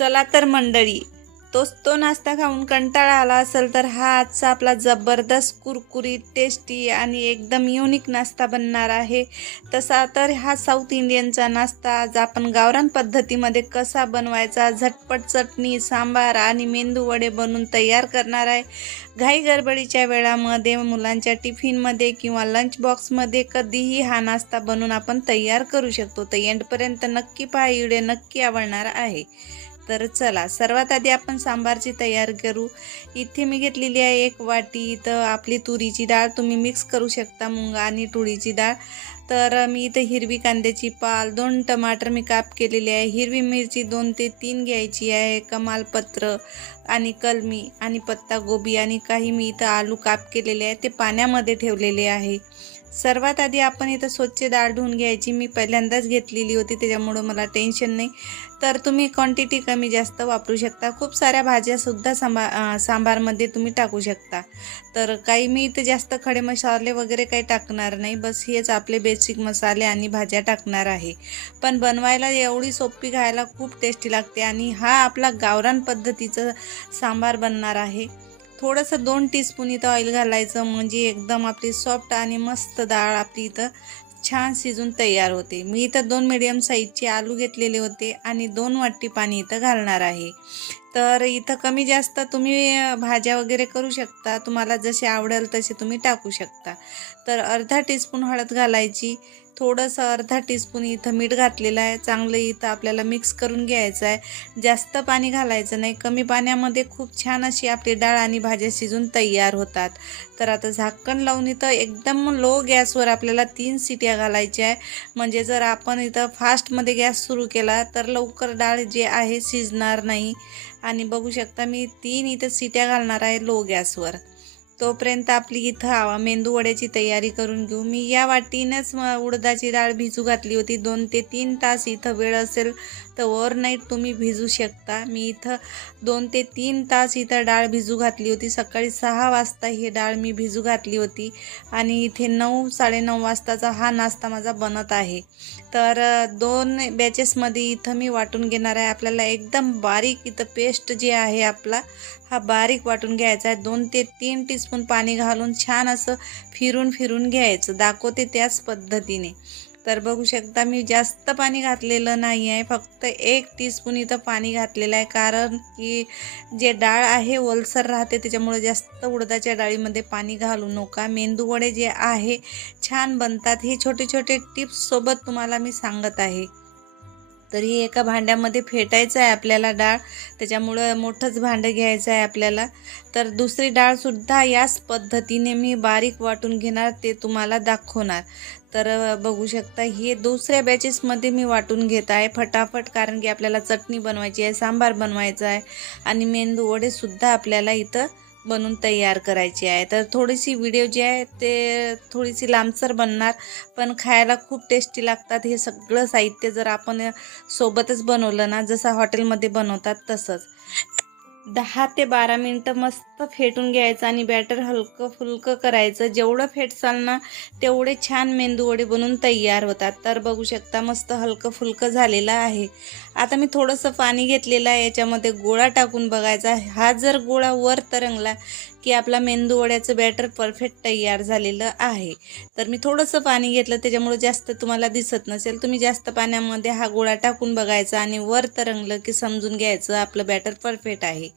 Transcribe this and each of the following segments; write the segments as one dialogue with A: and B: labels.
A: चला तर मंडळी तोच तो नाश्ता खाऊन कंटाळा आला असेल तर हा आजचा आपला जबरदस्त कुरकुरीत टेस्टी आणि एकदम युनिक नाश्ता बनणार आहे. तसा तर हा साऊथ इंडियनचा नाश्ता आज आपण गावरान पद्धतीमध्ये कसा बनवायचा झटपट चटणी सांबार आणि मेंदू वडे बनवून तयार करणार आहे. घाई गडबडीच्या वेळामध्ये मुलांच्या टिफिनमध्ये किंवा लंच बॉक्समध्ये कधीही हा नाश्ता बनवून आपण तयार करू शकतो. तर एंडपर्यंत नक्की पहा व्हिडिओ नक्की आवडणार आहे. तर चला सर्वात आधी आपण सांबारची तयारी करू. इथे मी घेतलेली आहे एक वाटी इथं आपली तुरीची डाळ तुम्ही मिक्स करू शकता मुंग आणि तुरीची डाळ. तर मी इथं हिरवी कांद्याची पाल दोन टमाटर मी काप केलेले आहे. हिरवी मिरची दोन ते तीन घ्यायची आहे कमालपत्र आणि कलमी आणि पत्ता गोबी आणि काही मी इथं आलू काप केलेले आहे ते पाण्यामध्ये ठेवलेले आहे. सर्वात आधी आपण इथं स्वच्छ डाळ धुवून घ्यायची. मी पहिल्यांदाच घेतलेली होती त्याच्यामुळं मला टेन्शन नाही. तर तुम्ही क्वांटिटी कमी जास्त वापरू शकता. खूप साऱ्या भाज्यासुद्धा सांबा सांबारमध्ये तुम्ही टाकू शकता. तर काही मी इथं जास्त खडे मसाले वगैरे काही टाकणार नाही. बस हेच आपले बेसिक मसाले आणि भाज्या टाकणार आहे. पण बनवायला एवढी सोपी खायला खूप टेस्टी लागते आणि हा आपला गावरान पद्धतीचं सांबार बनणार आहे. थोडंसं दोन टीस्पून इथं ऑइल घालायचं. म्हणजे एकदम आपली सॉफ्ट आणि मस्त डाळ आपली इथं छान शिजून तयार होते. मी इथं दोन मिडियम साईजचे आलू घेतलेले होते आणि दोन वाटी पाणी इथं घालणार आहे. तर इथं कमी जास्त तुम्ही भाज्या वगैरे करू शकता. तुम्हाला जसे आवडेल तसे तुम्ही टाकू शकता. तर अर्धा टीस्पून हळद घालायची. थोडंसं अर्धा टीस्पून इथं मीठ घातलेलं आहे. चांगलं इथं आपल्याला मिक्स करून घ्यायचं आहे. जास्त पाणी घालायचं नाही. कमी पाण्यामध्ये खूप छान अशी आपली डाळ आणि भाज्या शिजून तयार होतात. तर आता झाकण लावून इथं एकदम लो गॅसवर आपल्याला तीन सिट्या घालायच्या आहे. म्हणजे जर आपण इथं फास्टमध्ये गॅस सुरू केला तर लवकर डाळ जे आहे शिजणार नाही. आणि बघू शकता मी तीन इथं सिट्या घालणार आहे लो गॅसवर. तोपर्यंत आपली इथं हवा मेंदू वड्याची तयारी करून घेऊ. मी या वाटीनंच उडदाची डाळ भिजू घातली होती. दोन ते तीन तास इथं वेळ असेल तर ओव्हरनाईट तुम्ही भिजू शकता. मी इथं दोन ते तीन तास इथं डाळ भिजू घातली होती. सकाळी सहा वाजता ही डाळ मी भिजू घातली होती आणि इथे नऊ साडेनऊ वाजताचा हा नाश्ता माझा बनत आहे. तर दोन बॅचेसमध्ये इथं मी वाटून घेणार आहे. आपल्याला एकदम बारीक इथं पेस्ट जे आहे आपला हा बारीक वाटून घ्यायचा आहे. दोन ते तीन टीस्पून पाणी घालून छान असं फिरून फिरून घ्यायचं. दाखवते त्याच पद्धतीने. तर बघू शकता मी जास्त पाणी घातलेलं नाही आहे. फक्त एक टीस्पून इथं पाणी घातलेलं आहे. कारण की जे डाळ आहे ओलसर राहते. त्याच्यामुळे जास्त उडदाच्या डाळीमध्ये पाणी घालू नका. मेंदूवडे जे आहे छान बनतात. हे छोटे छोटे टिप्ससोबत तुम्हाला मी सांगत आहे. तर ही एका भांड्यामध्ये फेटायचं आहे आपल्याला डाळ. त्याच्यामुळं मोठंच भांडं घ्यायचं आहे आपल्याला. तर दुसरी डाळसुद्धा याच पद्धतीने मी बारीक वाटून घेणार ते तुम्हाला दाखवणार. तर बघू शकता हे दुसऱ्या बॅचेसमध्ये मी वाटून घेत आहे. फटाफट कारण की आपल्याला चटणी बनवायची आहे सांबार बनवायचा आहे. आणि मेंदू वडेसुद्धा आपल्याला इथं बनून तयार करायची आहे. तर थोडीशी व्हिडिओ जी आहे ते थोडीशी लांबसर बनणार पण खायला खूप टेस्टी लागतात. हे सगळं साहित्य जर आपण सोबतच बनवलं ना जसं हॉटेलमध्ये बनवतात तसंच. दहा ते बारा मिनटं मस्त फेटून घ्यायचं आणि बॅटर हलकं फुलकं करायचं. जेवढं फेटसाल ना तेवढे छान मेंदू वडे बनून तयार होतात. तर बघू शकता मस्त हलकं फुलकं झालेलं आहे. आता मी थोडंसं पाणी घेतलेलं आहे. याच्यामध्ये गोळा टाकून बघायचा हा जर गोळा वर तरंगला की आपला मेंदू वड्याचं बॅटर परफेक्ट तयार झालेलं आहे. तर मी थोडंसं पाणी घेतलं त्याच्यामुळे जास्त तुम्हाला दिसत नसेल. तुम्ही जास्त पाण्यामध्ये हा गोळा टाकून बघायचा आणि वर तरंगलं की समजून घ्यायचं आपलं बॅटर परफेक्ट आहे.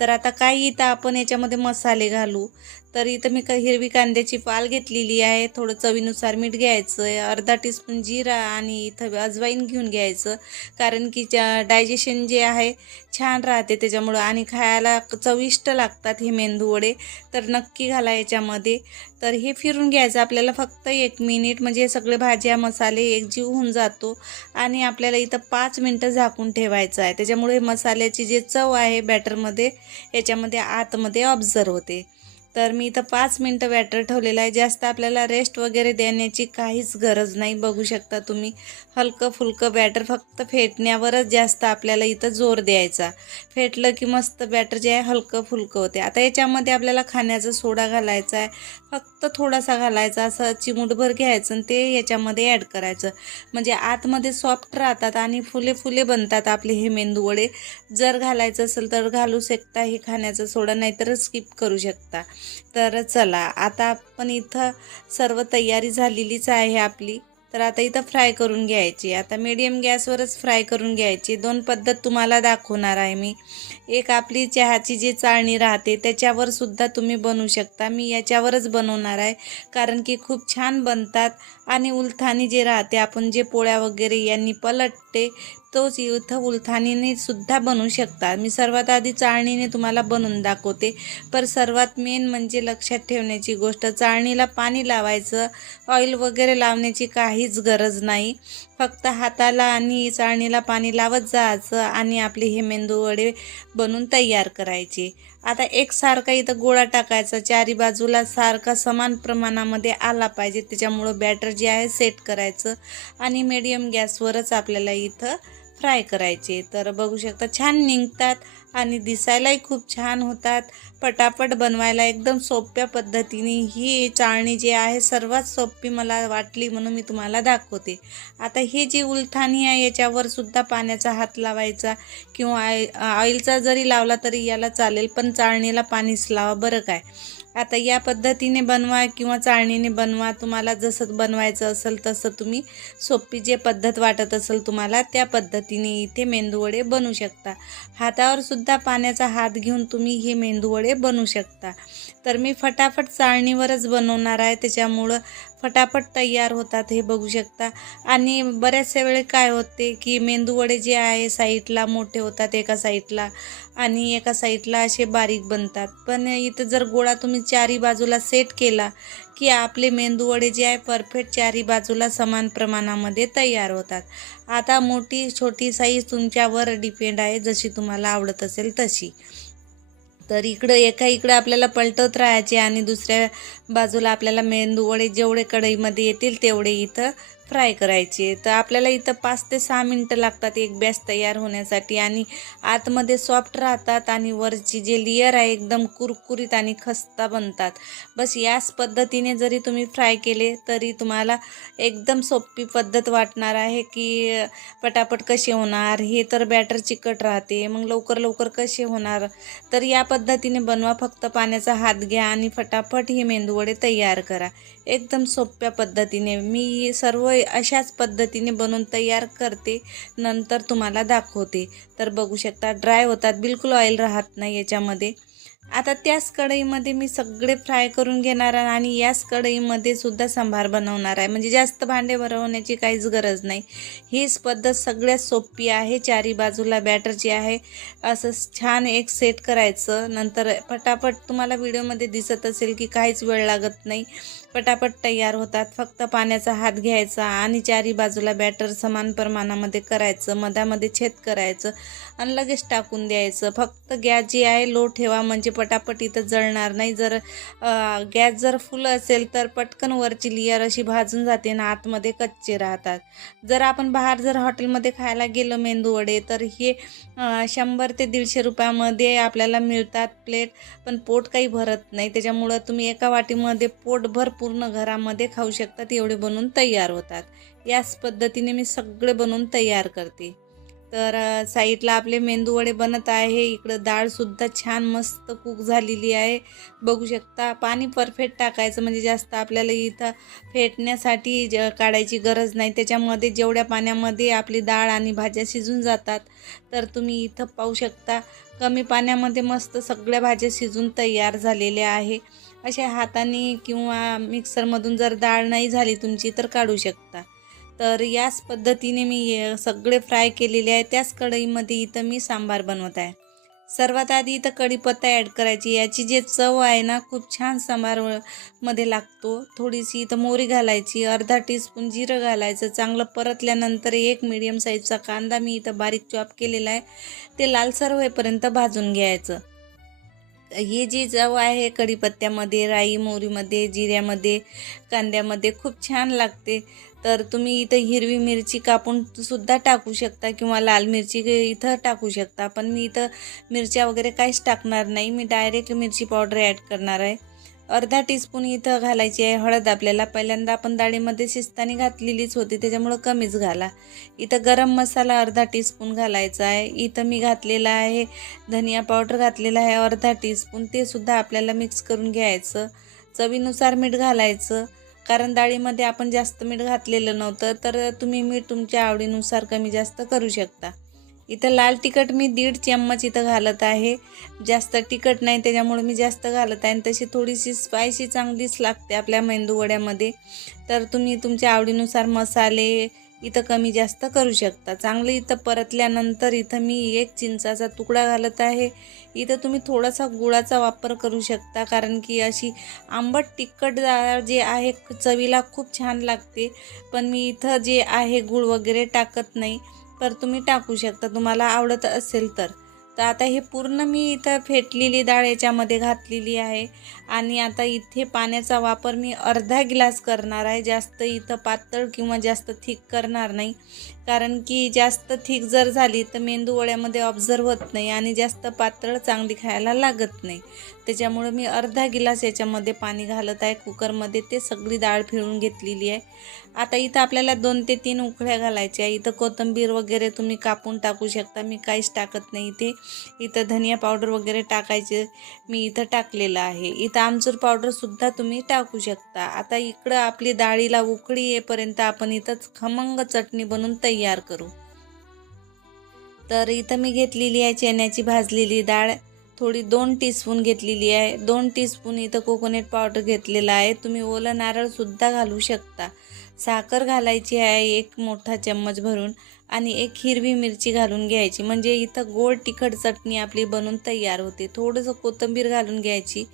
A: तर आता काही इथं आपण याच्यामध्ये मसाले घालू. तर इथं मी क हिरवी कांद्याची पाल घेतलेली आहे. थोडं चवीनुसार मीठ घ्यायचं आहे अर्धा टीस्पून जिरा आणि इथं अजवाईन घेऊन घ्यायचं. कारण की डायजेशन जे आहे छान राहते त्याच्यामुळं. आणि खायला चविष्ट लागतात हे मेंदू वडे. तर नक्की घाला याच्यामध्ये. तर हे फिरून घ्यायचं. आपल्याला फक्त एक मिनिट म्हणजे सगळे भाज्या मसाले एकजीव होऊन जातो. आणि आपल्याला इथं पाच मिनटं झाकून ठेवायचं आहे. त्याच्यामुळे मसाल्याची जे चव आहे बॅटरमध्ये याच्यामध्ये आतमध्ये ऑब्झर्व होते. तर मी इथं पाच मिनटं बॅटर ठेवलेलं आहे. जास्त आपल्याला रेस्ट वगैरे देण्याची काहीच गरज नाही. बघू शकता तुम्ही हलकं फुलकं बॅटर फक्त फेटण्यावरच जास्त आपल्याला इथं जोर द्यायचा. फेटलं की मस्त बॅटर जे आहे हलकं फुलकं होते. आता याच्यामध्ये आपल्याला खाण्याचा सोडा घालायचा आहे. फक्त थोडासा घालायचा असं चिमूटभर घ्यायचं आणि ते याच्यामध्ये ॲड करायचं. म्हणजे आतमध्ये सॉफ्ट राहतात आणि फुले फुले बनतात आपले हे मेंदू वडे जर घालायचं असेल तर घालू शकता हे खाण्याचा सोडा नाहीतर स्किप करू शकता. तर चला आता आपण इथं सर्व तयारी झालेलीच आहे आपली. तर आता इथं फ्राय करून घ्यायची. आता मीडियम गॅसवरच फ्राय करून घ्यायची. दोन पद्धत तुम्हाला दाखवणार आहे मी. एक आपली चहाची जी चाळणी राहते त्याच्यावर सुद्धा तुम्ही बनवू शकता. मी याच्यावरच बनवणार आहे कारण की खूप छान बनतात. आणि उलथानी जे राहते आपण जे पोळ्या वगैरे यांनी पलटते तोच इथं उलथानीने सुद्धा बनवू शकता मी सर्वात आधी चाळणीने तुम्हाला बनवून दाखवते. पर सर्वात मेन म्हणजे लक्षात ठेवण्याची गोष्ट चाळणीला पाणी लावायचं ऑइल वगैरे लावण्याची काहीच गरज नाही. फक्त हाताला आणि चाळणीला पाणी लावत जायचं आणि आपले हे मेंदू वडे बनवून तयार करायचे. आता एकसारखा इथं गोळा टाकायचा. चारी बाजूला सारखा समान प्रमाणामध्ये आला पाहिजे. त्याच्यामुळं बॅटर जे आहे सेट करायचं आणि मीडियम गॅसवरच आपल्याला इथं फ्राय करायचे. तर बघू शकता छान निघतात. आणि दिसायलाही खूप छान होतात. पटापट बनवायला एकदम सोप्या पद्धतीने ही चाळणी जी आहे सर्वात सोपी मला वाटली म्हणून मी तुम्हाला दाखवते. आता ही जी उलथाणी आहे याच्यावर सुद्धा पाण्याचा हात लावायचा किंवा आय ऑइलचा जरी लावला तरी याला चालेल पण चाळणीला पाणीच लावा बरं काय? आता या पद्धतीने बनवा किंवा चाळणीने बनवा. तुम्हाला जसं बनवायचं असेल तसं तुम्ही सोपी जे पद्धत वाटत असेल तुम्हाला त्या पद्धतीने इथे मेंदूवडे बनवू शकता. हातावर सुद्धा पाण्याचा हात घेऊन तुम्ही हे मेंदूवडे बनवू शकता. तर मी फटाफट चाळणीवरच बनवणार आहे. त्याच्यामुळं फटाफट तयार होतात हे बघू शकता. आणि बऱ्याचशा वेळे काय होते की मेंदूवडे जे आहे साईडला मोठे होतात एका साईडला आणि एका साईडला असे बारीक बनतात. पण इथं जर गोळा तुम्ही चारी बाजूला सेट केला की आपले मेंदूवडे जे आहे परफेक्ट चारी बाजूला समान प्रमाणामध्ये तयार होतात. आता मोठी छोटी साईज तुमच्यावर डिपेंड आहे. जशी तुम्हाला आवडत असेल तशी. तर इकडं एका इकडं आपल्याला पलटत राहायचे आणि दुसऱ्या बाजूला आपल्याला मेंदू वडे जेवढे कढईमध्ये येतील तेवढे इथं फ्राय करायचे. तर आपल्याला इथं पाच ते सहा मिनटं लागतात एक बॅच तयार होण्यासाठी आणि आतमध्ये सॉफ्ट राहतात आणि वरची जे लेअर आहे एकदम कुरकुरीत आणि खस्ता बनतात. बस याच पद्धतीने जरी तुम्ही फ्राय केले तरी तुम्हाला एकदम सोपी पद्धत वाटणार आहे की पटापट कसे होणार? हे तर बॅटर चिकट राहते. मग लवकर लवकर कसे होणार? तर या पद्धतीने बनवा. फक्त पाण्याचा हात घ्या आणि फटाफट हे मेंदूवडे तयार करा. एकदम सोप्या पद्धतीने. मी सर्व अशाच पद्धतीने बनवून तयार करते नंतर तुम्हाला दाखवते. तर बघू शकता ड्राय होतात बिलकुल ऑइल राहत नाही याच्यामध्ये. आता त्याच कढईमध्ये मी सगळे फ्राय करून घेणार आहे आणि याच कढईमध्ये सुद्धा सांभार बनवणार आहे. म्हणजे जास्त भांडे भरवण्याची काहीच गरज नाही. हीच पद्धत सगळ्यात सोपी आहे. चारी बाजूला बॅटर जे आहे असं छान एक सेट करायचं. नंतर पटापट तुम्हाला व्हिडिओमध्ये दिसत असेल की काहीच वेळ लागत नाही. पटापट तयार होतात. फक्त पाण्याचा हात घ्यायचा आणि चारी बाजूला बॅटर समान प्रमाणामध्ये करायचं मधामध्ये छेद करायचं आणि लगेच टाकून द्यायचं. फक्त गॅस जी आहे लो ठेवा म्हणजे पटापट इथं जळणार नाही. जर गॅस जर फुल असेल तर पटकन वरची लिअर अशी भाजून जाते ना आतमध्ये कच्चे राहतात. जर आपण बाहेर जर हॉटेलमध्ये खायला गेलो मेंदू वडे तर हे शंभर ते दीडशे रुपयामध्ये आपल्याला मिळतात प्लेट पण पोट काही भरत नाही. त्याच्यामुळं तुम्ही एका वाटीमध्ये पोटभर पूर्ण घरामध्ये खाऊ शकतात एवढे बनवून तयार होतात. याच पद्धतीने मी सगळे बनवून तयार करते. तर साईडला आपले मेंदूवडे बनत आहे. इकडं डाळसुद्धा छान मस्त कुक झालेली आहे. बघू शकता पाणी परफेक्ट टाकायचं म्हणजे जास्त आपल्याला इथं फेटण्यासाठी ज काढायची गरज नाही. त्याच्यामध्ये जेवढ्या पाण्यामध्ये आपली डाळ आणि भाज्या शिजून जातात तर तुम्ही इथं पाहू शकता कमी पाण्यामध्ये मस्त सगळ्या भाज्या शिजून तयार झालेल्या आहे. अशा हाताने किंवा मिक्सरमधून जर डाळ नाही झाली तुमची तर काढू शकता. तर याच पद्धतीने मी सगळे फ्राय केलेले आहे. त्याच कढईमध्ये इथं मी सांबार बनवत आहे. सर्वात आधी इथं कढीपत्ता ॲड करायची. याची जे चव आहे ना खूप छान सांबारमध्ये लागतो. थोडीशी इथं मोरी घालायची अर्धा टीस्पून जिरं घालायचं चांगलं परतल्यानंतर एक मिडियम साईजचा कांदा मी इथं बारीक चॉप केलेला आहे. ते लालसर होईपर्यंत भाजून घ्यायचं. ही जी चव आहे कढीपत्त्यामध्ये राई मोहरीमध्ये जिऱ्यामध्ये कांद्यामध्ये खूप छान लागते. तर तुम्ही इथं हिरवी मिरची कापून सुद्धा टाकू शकता किंवा लाल मिरची इथं टाकू शकता. पण मी इथं मिरच्या वगैरे काहीच टाकणार नाही. मी डायरेक्ट मिरची पावडर ॲड करणार आहे. अर्धा टीस्पून इथं घालायची आहे. हळद आपल्याला पहिल्यांदा आपण डाळीमध्ये शिस्तानी घातलेलीच होती त्याच्यामुळं कमीच घाला. इथं गरम मसाला अर्धा टीस्पून घालायचा आहे. इथं मी घातलेला आहे धनिया पावडर घातलेला आहे अर्धा टीस्पून ते सुद्धा आपल्याला मिक्स करून घ्यायचं. चवीनुसार मीठ घालायचं. कारण डाळीमध्ये आपण जास्त मीठ घातलेलं नव्हतं तर तुम्ही मीठ तुमच्या आवडीनुसार कमी जास्त करू शकता. इथं लाल तिखट मी दीड चम्मच इथं घालत आहे. जास्त तिखट नाही त्याच्यामुळे मी जास्त घालत आहे. आणि तशी थोडीशी स्पायसी चांगलीच लागते आपल्या मेंदू वड्यामध्ये. तर तुम्ही तुमच्या आवडीनुसार मसाले इथं कमी जास्त करू शकता. चांगलं इथं परतल्यानंतर इथं मी एक चिंचाचा तुकडा घालत आहे. इथं तुम्ही थोडासा गुळाचा वापर करू शकता कारण की अशी आंबट तिखट जे आहे चवीला खूप छान लागते. पण मी इथं जे आहे गुळ वगैरे टाकत नाही. तर तुम्ही टाकू शकता तुम्हाला आवडत असेल तर. तर आता हे पूर्ण मी इथं फेटलेली डाळ याच्यामध्ये घातलेली आहे. आणि आता इथे पाण्याचा वापर मी अर्धा गिलास करणार आहे. जास्त इथं पातळ किंवा जास्त थिक करणार नाही. कारण की जास्त थिक जर झाली तर मेंदू वड्यामध्ये ऑब्झर्व होत नाही आणि जास्त पातळ चांगली खायला लागत नाही. त्याच्यामुळं मी अर्धा गिलास याच्यामध्ये पाणी घालत आहे. कुकरमध्ये ते सगळी डाळ फिळून घेतलेली आहे. आता इथं आपल्याला दोन ते तीन उकळ्या घालायच्या इथं कोथिंबीर वगैरे तुम्ही कापून टाकू शकता. मी काहीच टाकत नाही इथे. इथं धनिया पावडर वगैरे टाकायचे मी इथं टाकलेलं आहे. इथं आमचूर पावडरसुद्धा तुम्ही टाकू शकता. आता इकडं आपली डाळीला उकळी येईपर्यंत आपण इथंच खमंग चटणी बनवून तयार करू. तर इथं मी घेतलेली आहे चण्याची भाजलेली डाळ. थोडी दोन टीस्पून घेतलेली आहे. दोन टीस्पून इथं कोकोनट पावडर घेतलेला आहे. तुम्ही ओलं नारळसुद्धा घालू शकता. साखर घालायची आहे एक मोठा चम्मच भरून आणि एक हिरवी मिरची घालून घ्यायची. म्हणजे इथं गोड तिखट चटणी आपली बनून तयार होते. थोडंसं कोथिंबीर घालून घ्यायची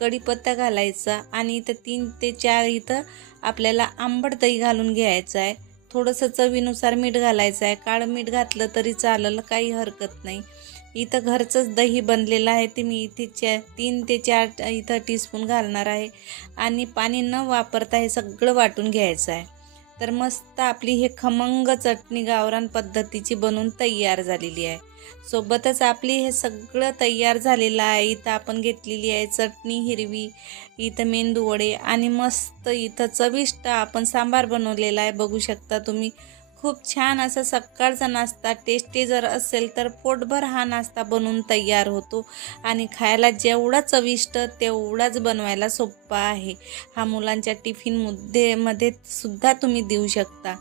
A: कढीपत्ता घालायचा आणि इथं तीन ते चार इथं आपल्याला आंबट दही घालून घ्यायचं आहे. थोडंसं चवीनुसार मीठ घालायचं आहे. काळं मीठ घातलं तरी चालेल काही हरकत नाही. इथं घरचंच दही बनलेलं आहे. ते मी इथे चा तीन ते चार इथं टीस्पून घालणार आहे. आणि पाणी न वापरता हे सगळं वाटून घ्यायचं आहे. तर मस्त आपली हे खमंग चटणी गावरान पद्धतीची बनवून तयार झालेली आहे. सोबतच आपली हे सगळं तयार झालेलं आहे. इथं आपण घेतलेली आहे चटणी हिरवी इथं मेंदू वडे आणि मस्त इथं चविष्ट आपण सांबार बनवलेला आहे. बघू शकता तुम्ही. खूप छान असा सकाळचा नाश्ता टेस्टी जर असेल तर पोटभर हा नाश्ता बनवून तयार होतो. आणि खायला जेवढा चविष्ट तेवढाच बनवायला सोपा आहे. हा मुलांच्या टिफिन मुद्देमध्ये सुद्धा तुम्ही देऊ शकता.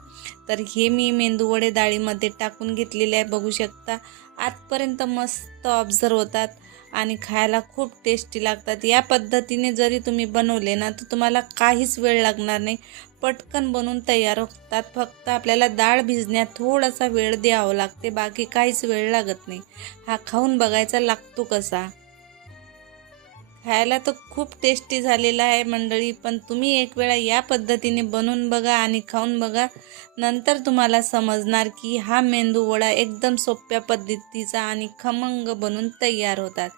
A: तर हे मी मेंदूवडे डाळीमध्ये टाकून घेतलेले आहे. बघू शकता. आजपर्यंत मस्त ऑब्झर्व होतात आणि खायला खूप टेस्टी लागतात. या पद्धतीने जरी तुम्ही बनवले ना तर तुम्हाला काहीच वेळ लागणार नाही. पटकन बनवून तयार होतात. फक्त आपल्याला डाळ भिजण्यात थोडासा वेळ द्यावा लागते. बाकी काहीच वेळ लागत नाही. हा खाऊन बघायचा लागतो कसा. खायला तर खूप टेस्टी झालेला आहे मंडळी पण तुम्ही एक वेळा या पद्धतीने बनवून बघा आणि खाऊन बघा. नंतर तुम्हाला समजणार की हा मेंदू वडा एकदम सोप्या पद्धतीचा आणि खमंग बनून तयार होतात.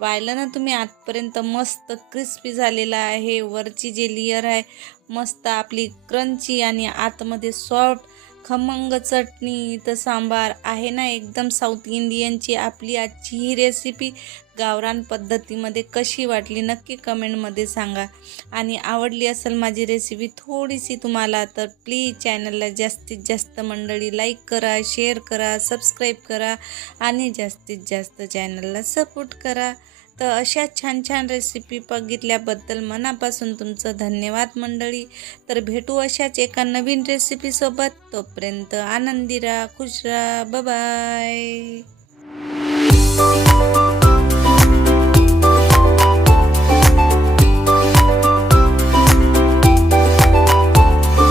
A: पाहिलं ना तुम्ही आजपर्यंत मस्त क्रिस्पी झालेला आहे वरची जे लेयर आहे मस्त आपली क्रंची आणि आतमध्ये सॉफ्ट खमंग चटणी तर सांबार आहे ना एकदम साऊथ इंडियनची आपली आजची ही रेसिपी गावरान पद्धतीमध्ये कशी वाटली नक्की कमेंटमध्ये सांगा. आणि आवडली असेल माझी रेसिपी थोडीशी तुम्हाला तर प्लीज चॅनलला जास्तीत जास्त मंडळी लाईक करा शेअर करा सबस्क्राईब करा आणि जास्तीत जास्त चॅनलला सपोर्ट करा. तर अशा छान छान रेसिपी बघितल्याबद्दल मनापासून तुमचं धन्यवाद मंडळी. तर भेटू अशाच एका नवीन रेसिपीसोबत तोपर्यंत आनंदी राहा खुश राहा. बाय